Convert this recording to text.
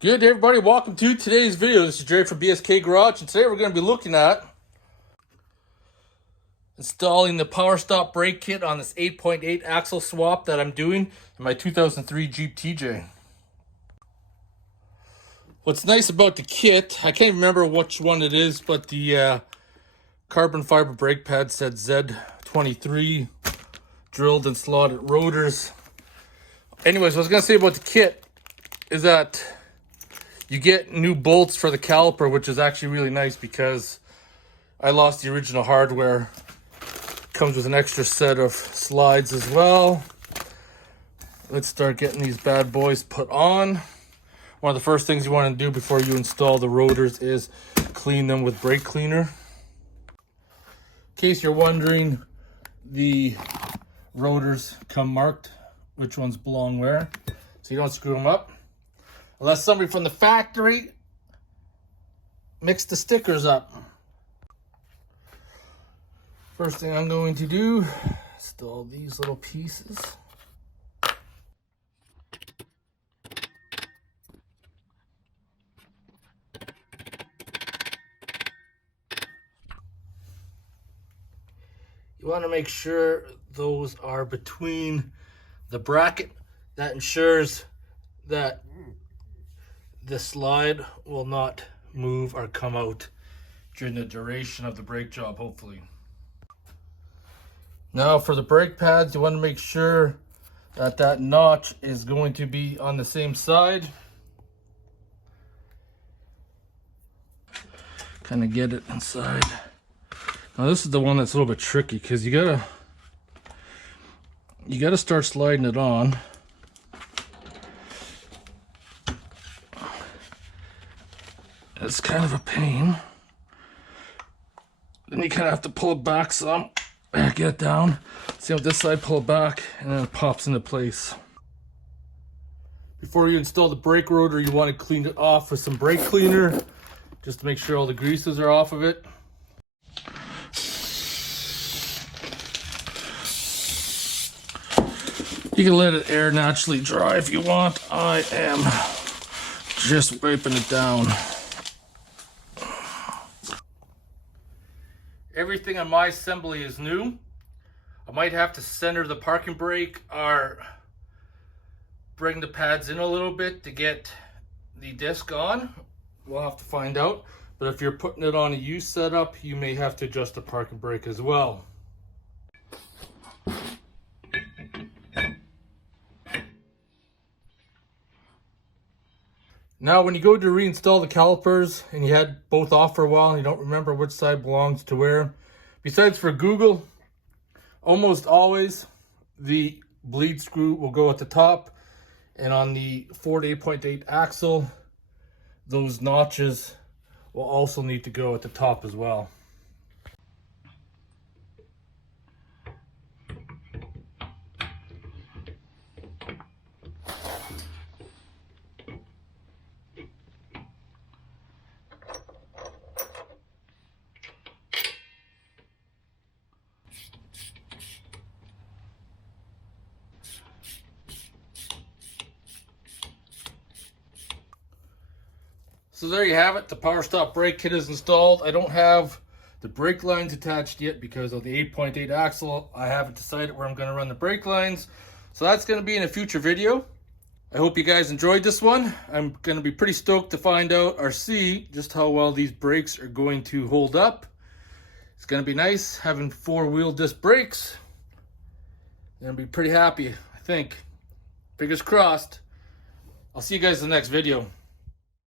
Good day, everybody. Welcome to today's video. This is Jerry from BSK Garage, and today we're going to be looking at installing the Powerstop brake kit on this 8.8 axle swap that I'm doing in my 2003 Jeep TJ. What's nice about the kit, I can't remember which one it is, but the carbon fiber brake pad said Z36 drilled and slotted rotors. Anyways, what I was going to say about the kit is that you get new bolts for the caliper, which is actually really nice because I lost the original hardware. Comes with an extra set of slides as well. Let's start getting these bad boys put on. One of the first things you want to do before you install the rotors is clean them with brake cleaner. In case you're wondering, the rotors come marked which ones belong where, so you don't screw them up. Unless somebody from the factory mixed the stickers up. First thing I'm going to do, install these little pieces. You want to make sure those are between the bracket. That ensures that the slide will not move or come out during the duration of the brake job, hopefully. Now for the brake pads, you want to make sure that that notch is going to be on the same side. Kind of get it inside. Now this is the one that's a little bit tricky because you gotta start sliding it on. It's kind of a pain. Then you kind of have to pull it back some, get it down. See on this side, pull it back, and then it pops into place. Before you install the brake rotor, you want to clean it off with some brake cleaner, just to make sure all the greases are off of it. You can let it air naturally dry if you want. I am just wiping it down. Everything on my assembly is new. I might have to center the parking brake or bring the pads in a little bit to get the disc on. We'll have to find out. But if you're putting it on a U setup, you may have to adjust the parking brake as well. Now, when you go to reinstall the calipers and you had both off for a while and you don't remember which side belongs to where, besides for Google, almost always the bleed screw will go at the top, and on the Ford 8.8 axle, those notches will also need to go at the top as well. So there you have it. The Powerstop brake kit is installed. I don't have the brake lines attached yet because of the 8.8 axle. I haven't decided where I'm going to run the brake lines. So that's going to be in a future video. I hope you guys enjoyed this one. I'm going to be pretty stoked to find out or see just how well these brakes are going to hold up. It's going to be nice having 4-wheel disc brakes. I'm going to be pretty happy, I think. Fingers crossed. I'll see you guys in the next video.